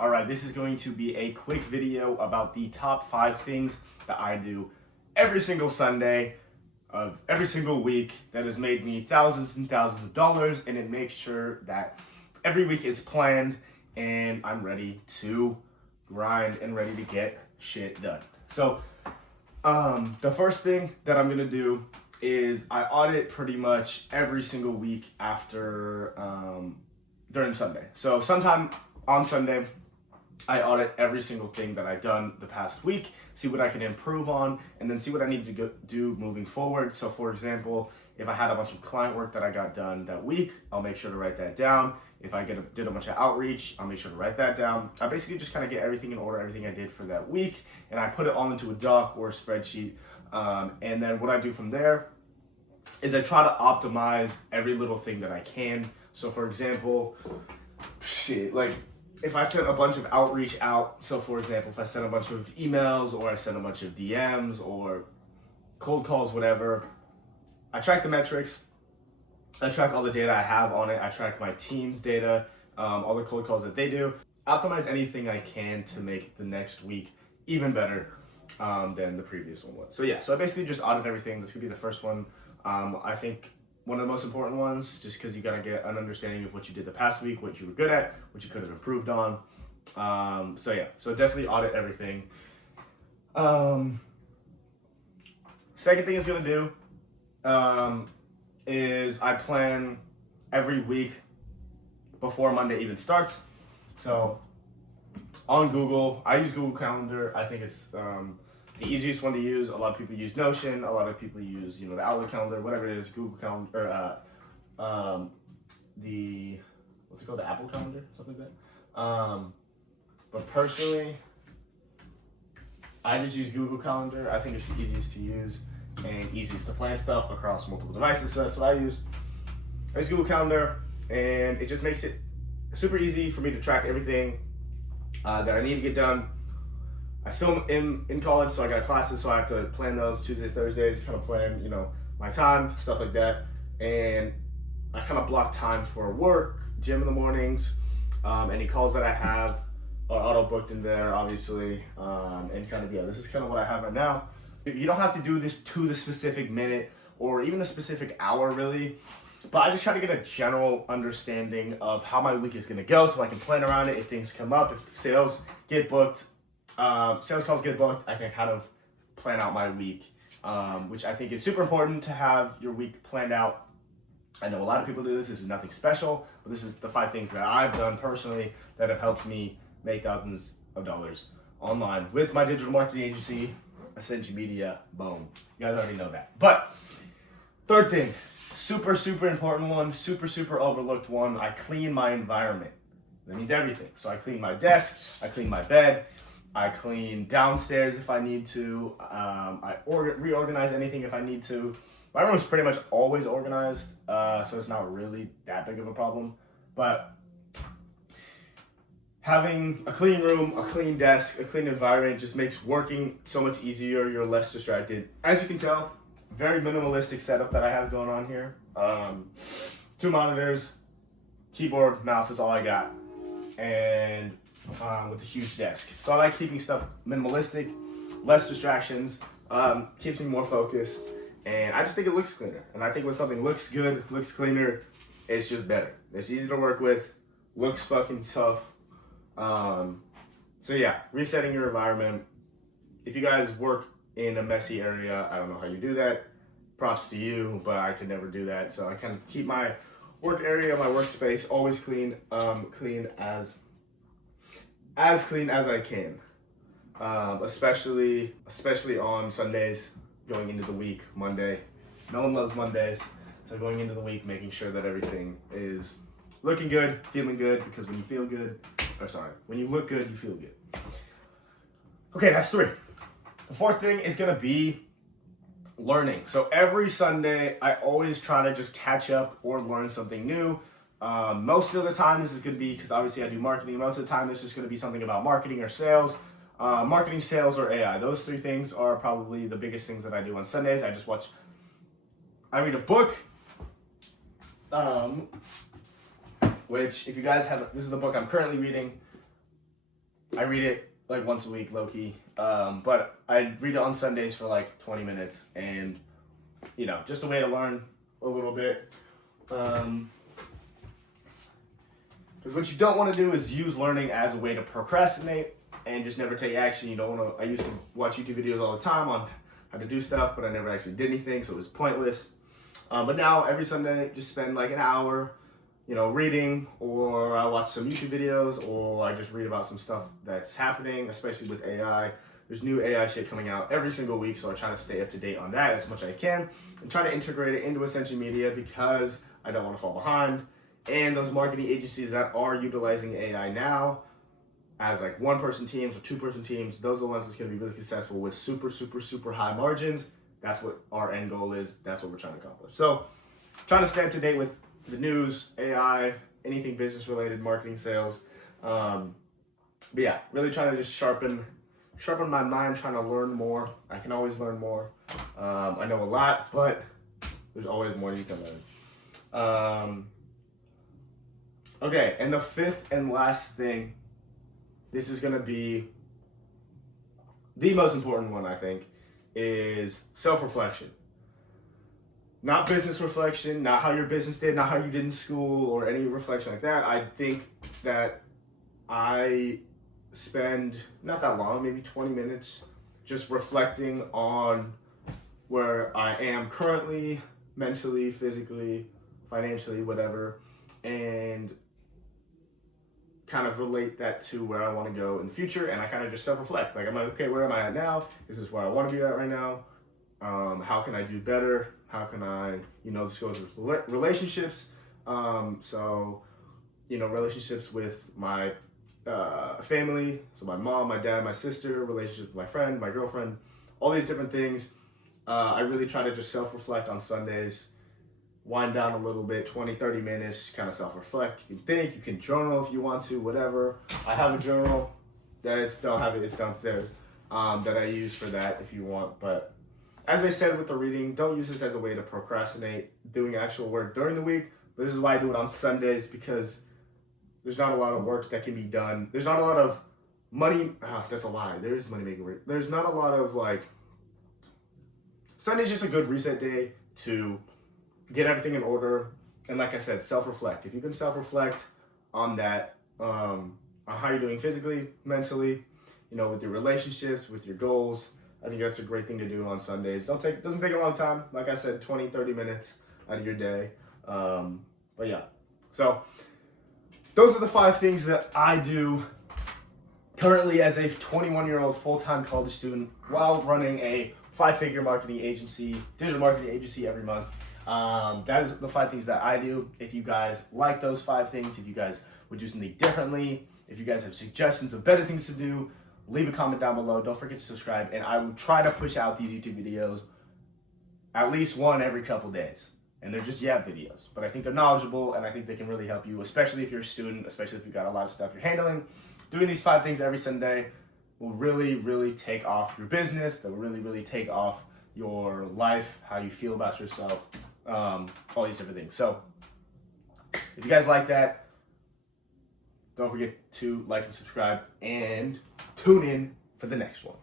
All right, this is going to be a quick video about the top 5 things that I do every single Sunday of every single week that has made me thousands and thousands of dollars, and it makes sure that every week is planned and I'm ready to grind and ready to get shit done. So, the first thing that I'm gonna do is I audit pretty much every single week after during Sunday. So sometime on Sunday, I audit every single thing that I've done the past week, see what I can improve on, and then see what I need to do moving forward. So for example, if I had a bunch of client work that I got done that week, I'll make sure to write that down. If I did a bunch of outreach, I'll make sure to write that down. I basically just kind of get everything in order, everything I did for that week, and I put it all into a doc or a spreadsheet. And then what I do from there is I try to optimize every little thing that I can. So for example, if I sent a bunch of outreach out, so for example, if I sent a bunch of emails or I sent a bunch of DMs or cold calls, whatever, I track the metrics. I track all the data I have on it. I track my team's data, all the cold calls that they do. Optimize anything I can to make the next week even better than the previous one was. So yeah, so I basically just audit everything. This could be the first one. I think one of the most important ones, just because you gotta get an understanding of what you did the past week, what you were good at, what you could have improved on. So yeah, so definitely audit everything. Second thing is gonna do is I plan every week before Monday even starts. So on Google, I use Google Calendar. I think it's the easiest one to use. A lot of people use Notion. A lot of people use, the Outlook calendar, whatever it is, Google Calendar, the Apple Calendar, something like that. But personally, I just use Google Calendar. I think it's the easiest to use and easiest to plan stuff across multiple devices. So that's what I use. I use Google Calendar, and it just makes it super easy for me to track everything that I need to get done. I still am in college, so I got classes, so I have to plan those Tuesdays, Thursdays, kind of plan, my time, stuff like that. And I kind of block time for work, gym in the mornings, any calls that I have are auto booked in there, obviously, and this is kind of what I have right now. You don't have to do this to the specific minute or even a specific hour, really. But I just try to get a general understanding of how my week is going to go so I can plan around it if things come up, if sales get booked. Sales calls get booked, I can kind of plan out my week, which I think is super important to have your week planned out. I know a lot of people do this. This is nothing special, but this is the 5 things that I've done personally that have helped me make thousands of dollars online with my digital marketing agency, Ascension Media. Boom. You guys already know that. But third thing, super, super important one, super, super overlooked one, I clean my environment. That means everything. So I clean my desk, I clean my bed, I clean downstairs if I need to. I reorganize anything if I need to. My room is pretty much always organized, so it's not really that big of a problem. But having a clean room, a clean desk, a clean environment just makes working so much easier. You're less distracted. As you can tell, very minimalistic setup that I have going on here. 2 monitors, keyboard, mouse is all I got. And with a huge desk. So I like keeping stuff minimalistic, less distractions, keeps me more focused, and I just think it looks cleaner. And I think when something looks good, looks cleaner, it's just better. It's easy to work with, looks fucking tough. So yeah, resetting your environment. If you guys work in a messy area, I don't know how you do that. Props to you, but I could never do that. So I kind of keep my work area, my workspace always clean, clean as clean as I can, especially on Sundays, going into the week, Monday. No one loves Mondays, so going into the week, making sure that everything is looking good, feeling good, because when you look good, you feel good. Okay, that's 3. The 4th thing is gonna be learning. So every Sunday, I always try to just catch up or learn something new. Most of the time, this is going to be, because obviously I do marketing, most of the time it's just going to be something about marketing or sales. Marketing, sales, or AI. Those 3 things are probably the biggest things that I do on Sundays. I read a book, which if you guys this is the book I'm currently reading. I read it like once a week, low key. But I read it on Sundays for like 20 minutes, and just a way to learn a little bit. Because what you don't want to do is use learning as a way to procrastinate and just never take action. You don't want to. I used to watch YouTube videos all the time on how to do stuff, but I never actually did anything, so it was pointless. But now every Sunday, just spend like an hour, reading, or I watch some YouTube videos, or I just read about some stuff that's happening, especially with AI. There's new AI shit coming out every single week, so I try to stay up to date on that as much as I can and try to integrate it into Ascension Media because I don't want to fall behind. And those marketing agencies that are utilizing AI now as like one-person teams or two-person teams, those are the ones that's going to be really successful with super, super, super high margins. That's what our end goal is. That's what we're trying to accomplish. So trying to stay up to date with the news, AI, anything business-related, marketing, sales. But yeah, really trying to just sharpen my mind, trying to learn more. I can always learn more. I know a lot, but there's always more you can learn. Okay, and the fifth and last thing, this is going to be the most important one, I think, is self-reflection. Not business reflection, not how your business did, not how you did in school, or any reflection like that. I think that I spend not that long, maybe 20 minutes, just reflecting on where I am currently, mentally, physically, financially, whatever, and kind of relate that to where I want to go in the future. And I kind of just self-reflect. Like, I'm like, okay, where am I at now? This is where I want to be at right now. How can I do better? How can I, this goes with relationships. Relationships with my family, so my mom, my dad, my sister, relationships with my friend, my girlfriend, all these different things. I really try to just self-reflect on Sundays, wind down a little bit, 20, 30 minutes, kind of self-reflect. You can think, you can journal if you want to, whatever. I have a journal it's downstairs, that I use for that if you want. But as I said with the reading, don't use this as a way to procrastinate doing actual work during the week. But this is why I do it on Sundays, because there's not a lot of work that can be done. There's not a lot of money. That's a lie. There is money making work. There's not a lot of Sunday's just a good reset day to get everything in order. And like I said, self-reflect. If you can self-reflect on that, on how you're doing physically, mentally, with your relationships, with your goals, I think that's a great thing to do on Sundays. Doesn't take a long time. Like I said, 20, 30 minutes out of your day. But yeah, so those are the 5 things that I do currently as a 21-year-old full-time college student while running a 5-figure marketing agency, digital marketing agency every month. That is the 5 things that I do. If you guys like those 5 things, if you guys would do something differently, if you guys have suggestions of better things to do, leave a comment down below. Don't forget to subscribe, and I will try to push out these YouTube videos at least one every couple days. And they're just Yap videos, but I think they're knowledgeable, and I think they can really help you, especially if you're a student, especially if you've got a lot of stuff you're handling. Doing these 5 things every Sunday will really, really take off your business. That will really, really take off your life, how you feel about yourself, all these different things. So if you guys like that, don't forget to like and subscribe, and tune in for the next one.